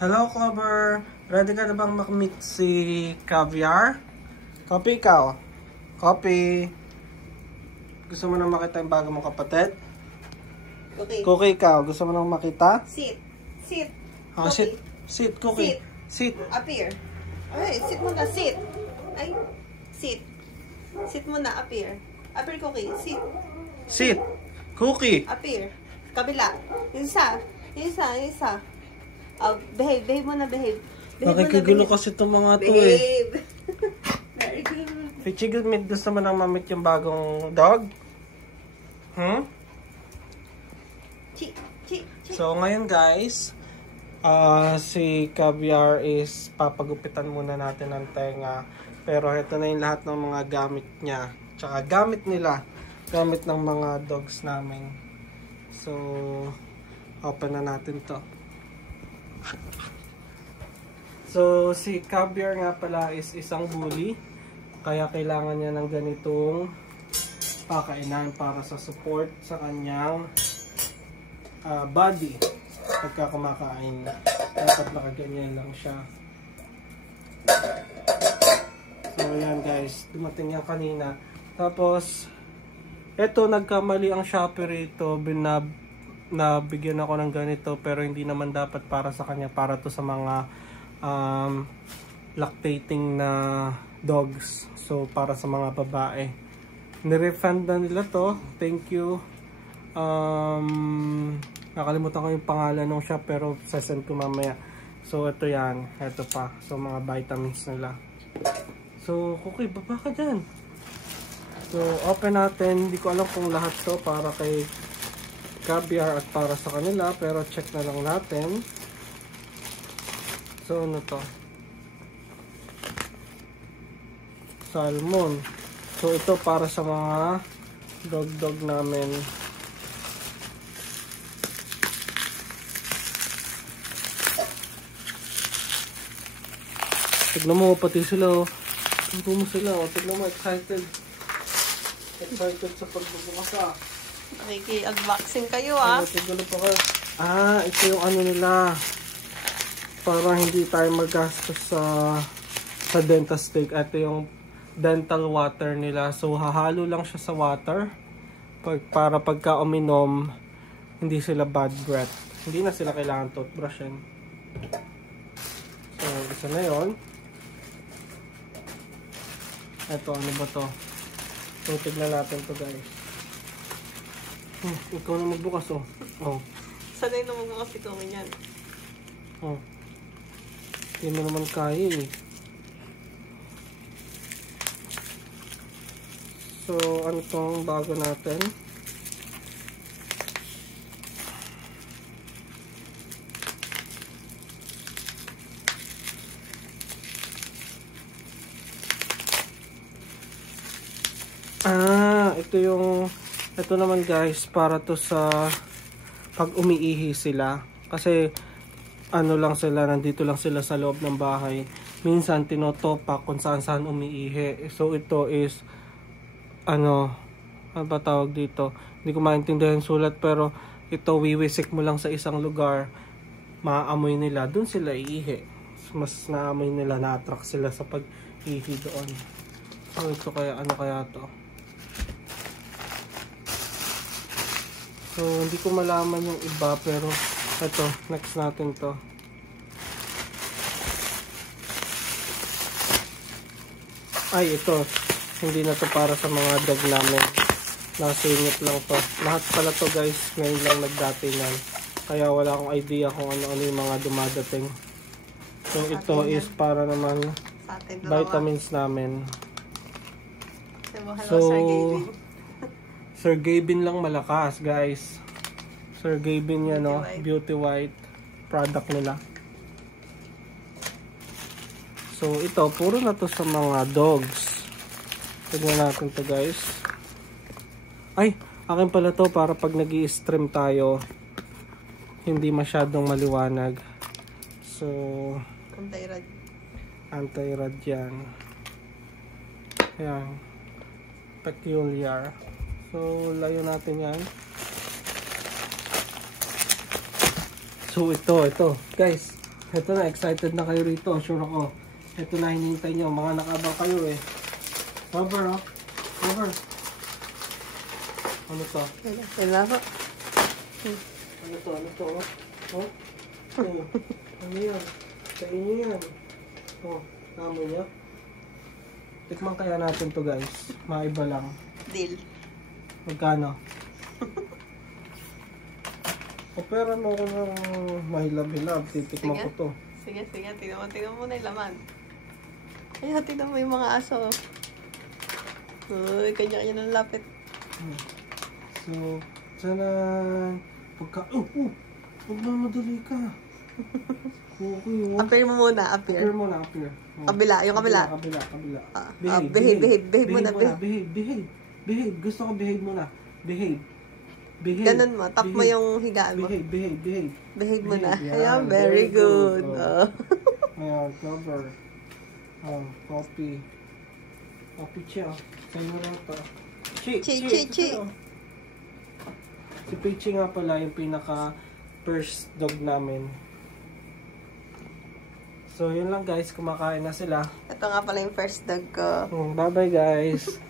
Hello, Clover! Ready ka na bang makmeet si Caviar? Copy ikaw. Copy. Gusto mo na makita yung bago mong kapatid? Okay. Cookie ikaw. Gusto mo na makita? Sit. Sit. Ah, sit. Sit, Cookie. Sit. Up here. Ay, sit muna. Sit. Ay, sit. Sit muna. Up here. Up here, Cookie. Sit. Sit. Cookie. Up here. Kabila. Isa. Oh, behave. Behave muna, behave. Nakikigulo kasi itong mga to eh. Behave. Very good. Pichigil, gusto mo nang mamit yung bagong dog? Hmm? Chi. So ngayon guys, si Caviar is papagupitan muna natin ng tenga. Pero ito na yung lahat ng mga gamit niya. Tsaka gamit nila. Gamit ng mga dogs namin. So, open na natin to. So, si Caviar nga pala is isang bully. Kaya kailangan niya ng ganitong pakainan para sa support sa kanyang body pagka kumakain. Dapat nakaganyan lang siya. So yan guys, dumating yan kanina. Tapos eto, nagkamali ang Shopee rito. Nabigyan ako ng ganito pero hindi naman dapat para sa kanya. Para to sa mga lactating na dogs. So para sa mga babae. Nirefund na nila to. Thank you. Nakalimutan ko yung pangalan ng shop pero sasend ko mamaya. So ito yan, ito pa. So mga vitamins nila. So okay, baba ka dyan. So open natin. Hindi ko alam kung lahat to para kay Caviar at para sa kanila, pero check na lang natin. So ano to? Salmon. So ito para sa mga dog namin. Tignan mo, pati sila oh. Tignan mo sila oh. Tignan mo, excited. Excited sa pagbubukas ah. Unboxing kayo ah. Tigulo pa kayo. Ah, ito yung ano nila. Para hindi tayo magastos sa Dentastake. Ito yung dental water nila. So, hahalo lang siya sa water. Para pagka uminom, hindi sila bad breath. Hindi na sila kailangan toothbrushin. So, isa na yun. Ito, ano ba to? So, tignan natin to guys. Ikaw na magbukas oh. Oh. Sanay naman ko kasi kung yan. Oh. Hindi mo naman kaya eh. So, ano tong bago natin? Ito naman guys, para to sa pag umiihi sila. Kasi ano lang sila, nandito lang sila sa loob ng bahay. Minsan tinotopak kung saan saan umiihi. So ito is ano ba tawag dito? Hindi ko maintindihan yung sulat, pero ito wiwisik mo lang sa isang lugar, maaamoy nila, dun sila iihi. Mas naamoy nila, na-attract sila sa pag-ihi doon. So ito kaya, ano kaya to? So, hindi ko malaman yung iba, pero ito, next natin to. Ay, ito. Hindi na to para sa mga dog namin. Nasingit lang to. Lahat pala to guys, ngayon lang nagdatingan. Kaya wala akong idea kung ano-ano yung mga dumadating. So, ito is para naman vitamins namin. So, Sir Gavin lang malakas, guys. Sir Gavin yan, no? Beauty White product nila. So, ito, puro na to sa mga dogs. Tignan natin to, guys. Ay, akin pala to para pag nag-i-stream tayo, hindi masyadong maliwanag. So, anti-rad yan. Ayan. Peculiar. So, layo natin yan. So, ito. Guys, Ito na, excited na kayo rito. Sure ako. Ito na, hinihintay nyo. Mga nakabang kayo eh. Cover, oh. Cover. Ano to? Wala po. Ano to? Ano to? Oh? Oh. Ano yan? Sa inyo yan. Oh, namo nyo. Tikman kaya natin to guys. Maiba lang. Deal. Magkano? O pero ano ko ng mahilab-hilab. Titikman ko to. Sige. Tingnan mo na yung laman. Ay, tingnan mo yung mga aso. Uy, kanya-kanya ng lapit. So, sana pagka... Huwag na madali ka. Okay, oh. Appear mo muna, appear. Appear muna, appear. Oh. Kabila, yung kabila. Kabila. Behave muna. Behave. Gusto ko behave muna. Behave. Ganun mo, tap mo yung higaan mo. Behave. Behave mo na. Yeah, Ayan, very good. Oh. Ayan, cover. Copy. Copy siya. Sa'yo mo lang ito. Chi. Si Peachy nga pala yung pinaka first dog namin. So, yun lang guys. Kumakain na sila. Ito nga pala yung first dog ko. Bye-bye guys.